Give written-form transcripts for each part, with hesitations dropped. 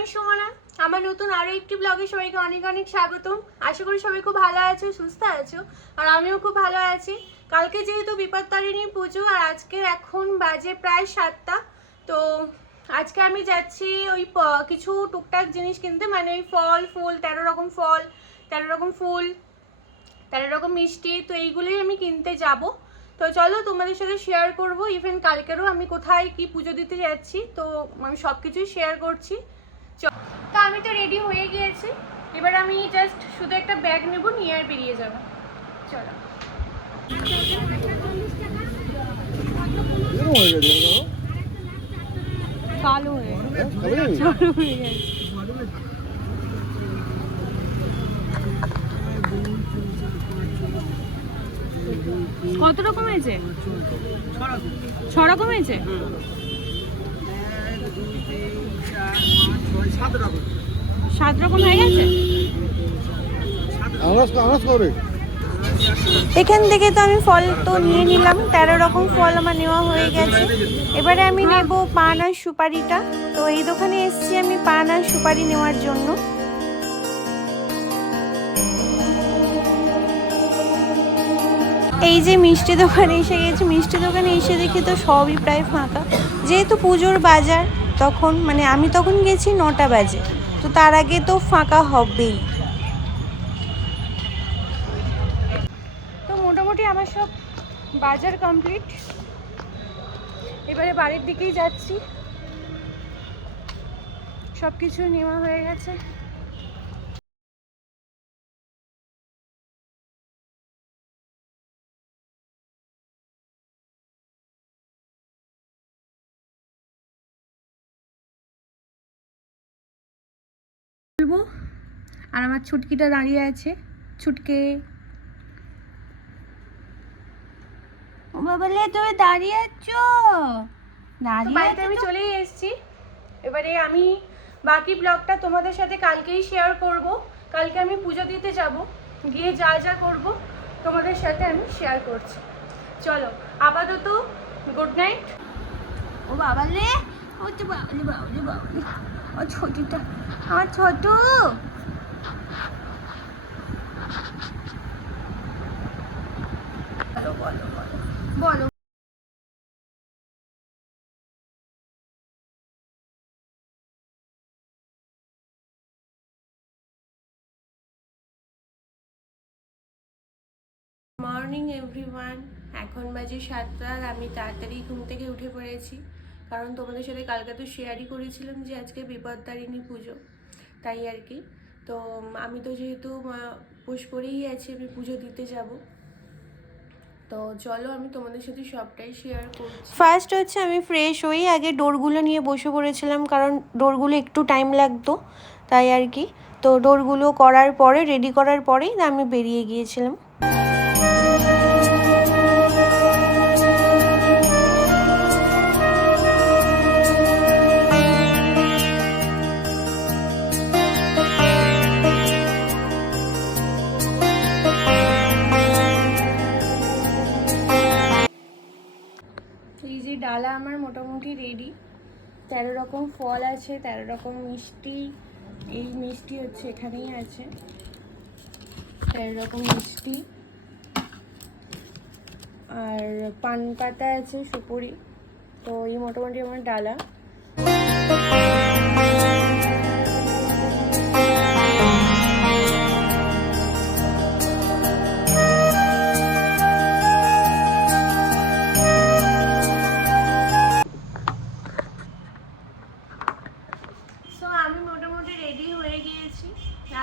আমি সুমনা। আমার নতুন আরো একটি ব্লগে সবাইকে অনেক অনেক স্বাগতম। আশা করি সবাই খুব ভালো আছো, সুস্থ আছো, আর আমিও খুব ভালো আছি। কালকে যেহেতু বিপত্তারিণী পুজো, আর আজকে এখন বাজে প্রায় 7টা। তো আজকে আমি যাচ্ছি ওই কিছু টুকটাক জিনিস কিনতে, মানে ওই ফল ফুল 13 রকম ফল, 13 রকম ফুল, 13 রকম মিষ্টি, তো এইগুলোই আমি কিনতে যাব। তো চলো তোমাদের সাথে শেয়ার করব। ইভেন কালকেরও আমি কোথায় কি পুজো দিতে যাচ্ছি, তো আমি সব কিছুই শেয়ার করছি। তো আমি তো রেডি হয়ে গিয়েছি, এবার আমি জাস্ট শুধু একটা ব্যাগ নেব, নিয়ে আর বেরিয়ে যাব। চলো। কালো হয়ে গেছে। কত রকম হয়েছে? 6 রকম হয়েছে। 7 রকম হয়ে গেছে। এখান থেকে তো আমি ফল তো নিয়ে নিলাম, 13 রকম ফল আমার নেওয়া হয়ে গেছে। এবারে আমি নেব পান আর সুপারিটা। তো এই দোকানে এসেছি আমি পান আর সুপারি নেওয়ার জন্য। এই যে মিষ্টি দোকানে এসে গেছি, মিষ্টি দোকানে এসে দেখি তো সবই প্রায় ফাঁকা। যেহেতু পুজোর বাজার, তখন মানে আমি তখন গেছি 9টা বাজে, তো তার আগে তো ফাঁকা হবেই। তো মোটামুটি আমার সব বাজার কমপ্লিট, এবারে বাড়ির দিকেই যাচ্ছি। সব কিছু নেওয়া হয়ে গেছে। আর আমার ছুটকিটা দাঁড়িয়ে আছে, ছুটকে। ও বাবালে, তুমি দাঁড়িয়ে আছো? বাড়িতে আমি চলেই এসেছি। এবারে আমি বাকি ব্লগটা তোমাদের সাথে কালকেই শেয়ার করব। কালকে আমি পুজো দিতে যাব, গিয়ে যা যা করব তোমাদের সাথে আমি শেয়ার করছি। চলো, আপাতত গুড নাইট। ও বাবালে, ও তো বাবালে বাবালে বাবালে, ও ছোটটা, আমার ছোট। বলো বলো বলো বলো। মর্নিং এভরিওয়ান, এখন বাজে 7টা। আর আমি তাড়াতাড়ি ঘুম থেকে উঠে পড়েছি, কারণ তোমাদের সাথে কালকে তো শেয়ারই করেছিলাম যে আজকে বিপত্তারিণী পুজো, তাই আর কি। তো আমি তো যেহেতু উপোস করেই আছি, আমি পুজো দিতে যাব। তো চলো আমি তোমাদের সাথে সবটাই শেয়ার করছি। ফার্স্ট হচ্ছে আমি ফ্রেশ হই, আগে ডোরগুলো নিয়ে বসে পড়েছিলাম, কারণ ডোরগুলো একটু টাইম লাগতো, তাই আর কি। তো ডোরগুলো করার পরে, রেডি করার পরেই আমি বেরিয়ে গিয়েছিলাম। এই যে ডালা আমার মোটামুটি রেডি। 13 রকম ফল আছে, 13 রকম মিষ্টি। এই মিষ্টি হচ্ছে এখানেই আছে, 13 রকম মিষ্টি। আর পান পাতা আছে, সুপুরি। তো এই মোটামুটি আমার ডালা। আমি মোটামুটি রেডি হয়ে গিয়েছি,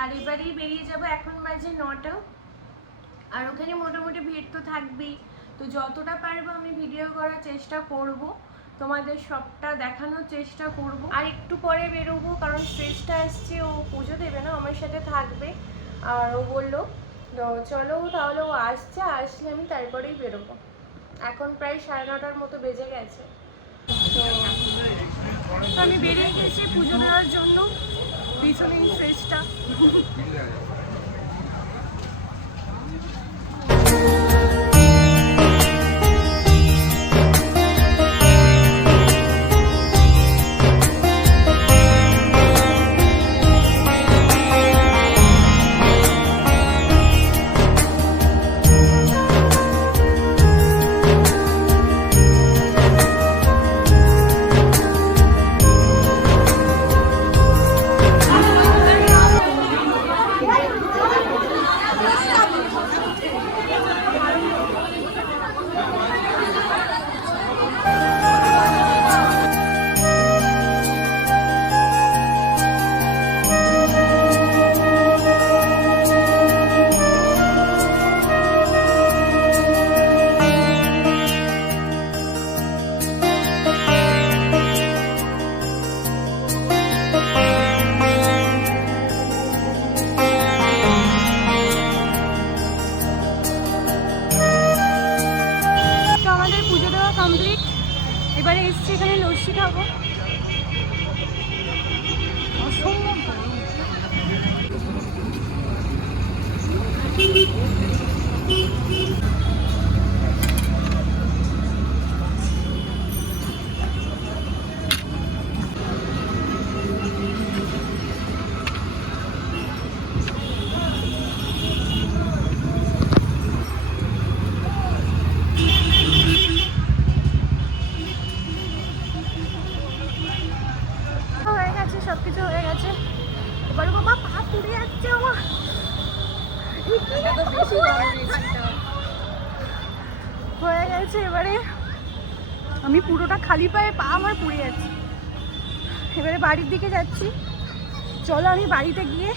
আর এবারেই বেরিয়ে যাব। এখন বাজে 9টা, আর ওখানে মোটামুটি ভিড় তো থাকবেই। তো যতটা পারবো আমি ভিডিও করার চেষ্টা করব, তোমাদের সবটা দেখানোর চেষ্টা করব। আর একটু পরে বেরোবো, কারণ শ্রেষ্ঠা আসছে, ও পুজো দেবে না, আমার সাথে থাকবে। আর ও বললো তো চলো, তাহলে ও আসছে, আসলে আমি তারপরেই বেরোবো। এখন প্রায় 9:30টার মতো বেজে গেছে। তো আমি বেরিয়ে গেছি পুজো দেওয়ার জন্য। পিছনেই শ্রেষ্ঠা। সবকিছু হয়ে গেছে, এবারে বাবা পা পুড়ে যাচ্ছে আমার। হয়ে গেছে, এবারে আমি পুরোটা খালি পায়ে, পা আমার পুড়ে যাচ্ছে। এবারে বাড়ির দিকে যাচ্ছি, চলো আমি বাড়িতে গিয়ে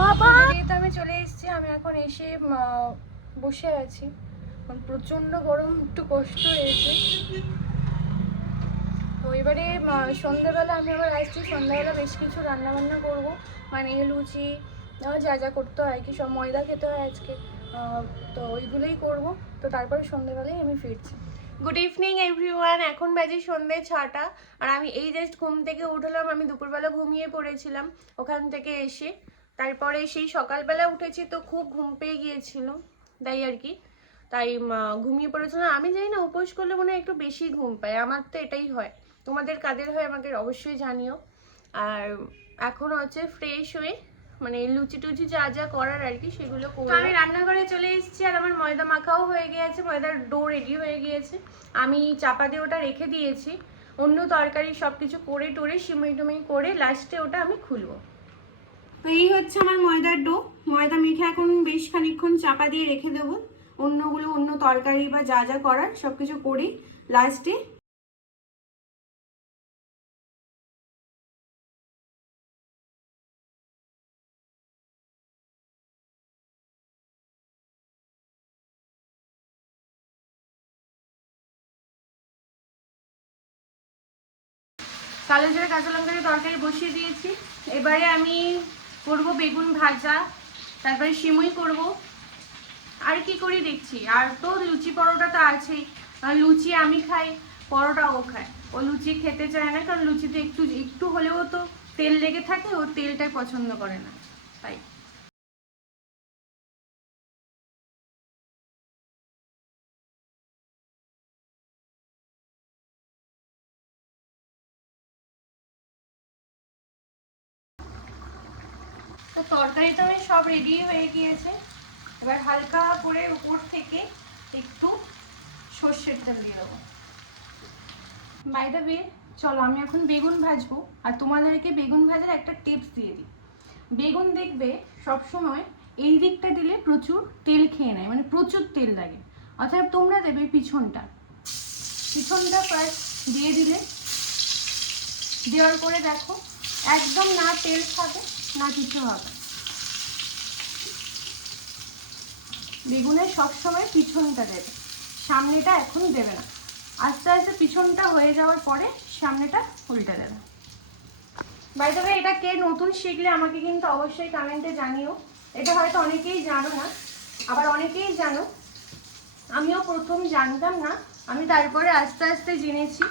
বাবা। আমি চলে এসেছি, আমি এখন এসে বসে আছি, প্রচন্ড গরম, একটু কষ্ট হয়েছে। তো এবারে সন্ধ্যাবেলা আমি আবার আসছি, সন্ধ্যাবেলা বেশ কিছু রান্নাবান্না করবো, মানে লুচি যা যা করতে হয়, কি সব ময়দা খেতে হয় আজকে, তো ওইগুলোই করব। তো তারপরে সন্ধ্যাবেলায় আমি ফিরছি। গুড ইভিনিং এভরিওয়ান, এখন বাজে সন্ধ্যে 6টা, আর আমি এই জাস্ট ঘুম থেকে উঠলাম। আমি দুপুরবেলা ঘুমিয়ে পড়েছিলাম ওখান থেকে এসে, তারপরে সেই সকালবেলা উঠেছি, তো খুব ঘুম পেয়ে গিয়েছিল, তাই আর কি, তাই ঘুমিয়ে পড়েছিলাম। আমি জানি না, উপোস করলে মনে হয় একটু বেশি ঘুম পায়, আমার তো এটাই হয়। তোমাদের কাদের হয় আমাকে অবশ্যই জানিও। আর এখন হচ্ছে ফ্রেশ হয়ে মানে লুচি টুচি যা যা করার আর কি সেগুলো করবো। আমি রান্নাঘরে চলে এসেছি, আর আমার ময়দা মাখাও হয়ে গিয়েছে, ময়দার ডো রেডি হয়ে গিয়েছে। আমি চাপা দিয়ে ওটা রেখে দিয়েছি, অন্য তরকারি সব কিছু করে টোরে সিমই টুমি করে লাস্টে ওটা আমি খুলবো। তো এই হচ্ছে আমার ময়দার ডো, ময়দা মেখে এখন বেশ খানিকক্ষণ চাপা দিয়ে রেখে দেবো, অন্যগুলো অন্য তরকারি বা যা যা করার সব কিছু করি লাস্টে। কালো জিরা কাঁচা লঙ্কা দিয়ে তরকারি বসিয়ে দিয়েছি, এবারে আমি করব বেগুন ভাজা, তারপরে সিমুই করব, আর কি করি দেখছি। আর তো লুচি পরোটা তো আছেই, লুচি আমি খাই, পরোটা ও খায়। ও লুচি খেতে চায় না, কারণ লুচিতে একটু একটু হলেও তো তেল লেগে থাকে, ও তেলটাই পছন্দ করে না, তাই। তো তরকারিটা আমি সব রেডি হয়ে গিয়েছে, এবার হালকা করে উপর থেকে একটু সর্ষের তেল দিয়ে দেবো। বাই দ্য ওয়ে, চলো আমি এখন বেগুন ভাজবো, আর তোমাদেরকে বেগুন ভাজার একটা টিপস দিয়ে দিই। বেগুন দেখবে সবসময় এই দিকটা দিলে প্রচুর তেল খেয়ে নেয়, মানে প্রচুর তেল লাগে, অর্থাৎ তোমরা দেবে পিছনটা, পিছনটা ফার্স্ট দিয়ে দিলে, দেওয়ার পরে দেখো একদম না তেল খাবে না কিছু হবে। বেগুনের সবসময় পিছনটা দেবে, সামনেটা এখন দেবে না, আস্তে আস্তে পিছনটা হয়ে যাওয়ার পরে সামনেটা উল্টে দেবে। বাই দ্য ওয়ে, এটা কে নতুন শিখলে আমাকে কিন্তু অবশ্যই কমেন্টে জানিও। এটা হয়তো অনেকেই জানো না, আবার অনেকেই জানো, আমিও প্রথম জানতাম না, আমি তারপরে আস্তে আস্তে জেনেছি।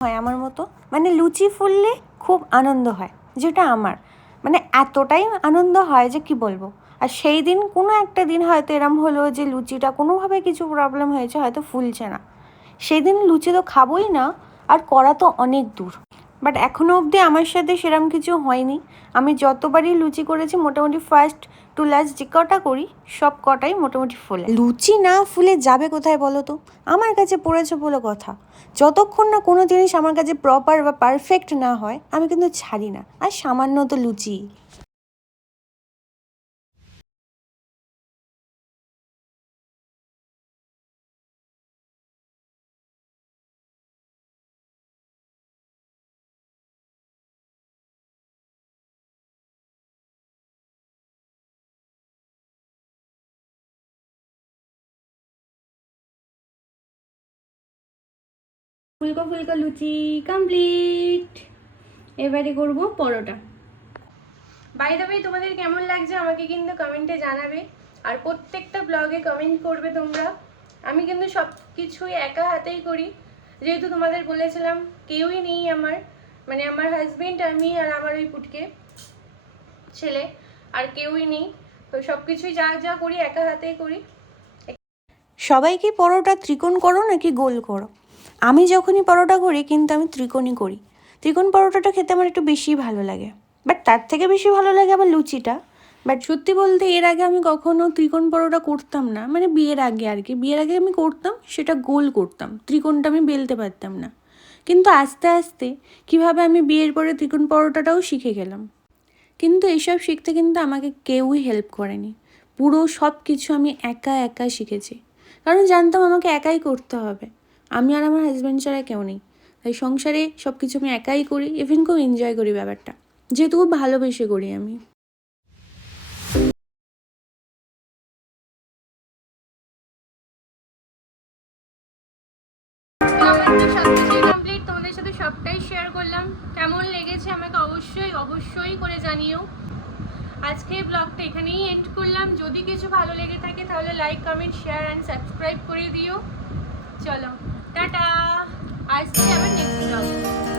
হয় আমার মতো, মানে লুচি ফুললে খুব আনন্দ হয়, যেটা আমার মানে এতটাই আনন্দ হয় যে কি বলবো। আর সেই দিন কোনো একটা দিন হয়তো এরম হলো যে লুচিটা কোনোভাবে কিছু প্রবলেম হয়েছে, হয়তো ফুলছে না, সেই দিন লুচি তো খাবোই না, আর করা তো অনেক দূর। বাট এখনও অবধি আমার সাথে সেরম কিছু হয়নি, আমি যতবারই লুচি করেছি মোটামুটি ফার্স্ট টু লাস্ট যে কটা করি সব কটাই মোটামুটি ফুলে। লুচি না ফুলে যাবে কোথায় বলো তো, আমার কাছে পড়েছে বলে কথা, যতক্ষণ না কোনো জিনিস আমার কাছে প্রপার বা পারফেক্ট না হয় আমি কিন্তু ছাড়ি না, আর সামান্য তো লুচি। ফুলকো ফুলকো লুচি কমপ্লিট। এবারে করব পরোটা। বাই দ্য ওয়ে, তোমাদের কেমন লাগছে আমাকে কিন্তু কমেন্টে জানাবে, আর প্রত্যেকটা ব্লগে কমেন্ট করবে তোমরা। আমি কিন্তু সব কিছুই একা হাতেই করি, যেহেতু তোমাদের বলেছিলাম কেউই নেই আমার, মানে আমার হাজবেন্ড, আমি আর আমার ওই পুটকে ছেলে, আর কেউই নেই। তো সব কিছুই যা যা করি একা হাতেই করি। সবাই কি পরোটা ত্রিকোণ করো নাকি গোল করো? আমি যখনই পরোটা করি কিন্তু আমি ত্রিকোণই করি। ত্রিকোণ পরোটাটা খেতে আমার একটু বেশি ভালো লাগে, বাট তার থেকে বেশি ভালো লাগে আবার লুচিটা। বাট সত্যি বলতে এর আগে আমি কখনো ত্রিকোণ পরোটা করতাম না, মানে বিয়ের আগে আর কি। বিয়ের আগে আমি করতাম সেটা গোল করতাম, ত্রিকোণটা আমি বেলতে পারতাম না। কিন্তু আস্তে আস্তে কীভাবে আমি বিয়ের পরে ত্রিকোণ পরোটাটাও শিখে গেলাম। কিন্তু এসব শিখতে কিন্তু আমাকে কেউই হেল্প করেনি, পুরো সব কিছু আমি একা একা শিখেছি, কারণ জানতাম আমাকে একাই করতে হবে। আমি আর আমার হাজব্যান্ড ছাড়া কেউ নেই, তাই সংসারে সব কিছু আমি একাই করি। ইভেন খুব এনজয় করি ব্যাপারটা, যেহেতু খুব ভালোবেসে করি আমি। আমার তো সবকিছুই কমপ্লিট, তোমাদের সাথে সবটাই শেয়ার করলাম। কেমন লেগেছে আমাকে অবশ্যই অবশ্যই করে জানিও। আজকে ব্লগটা এখানেই এন্ড করলাম। যদি কিছু ভালো লেগে থাকে তাহলে like, comment, share and subscribe করে দিও। চলো টাটা, আসছি আবার নেক্সট ব্লগ।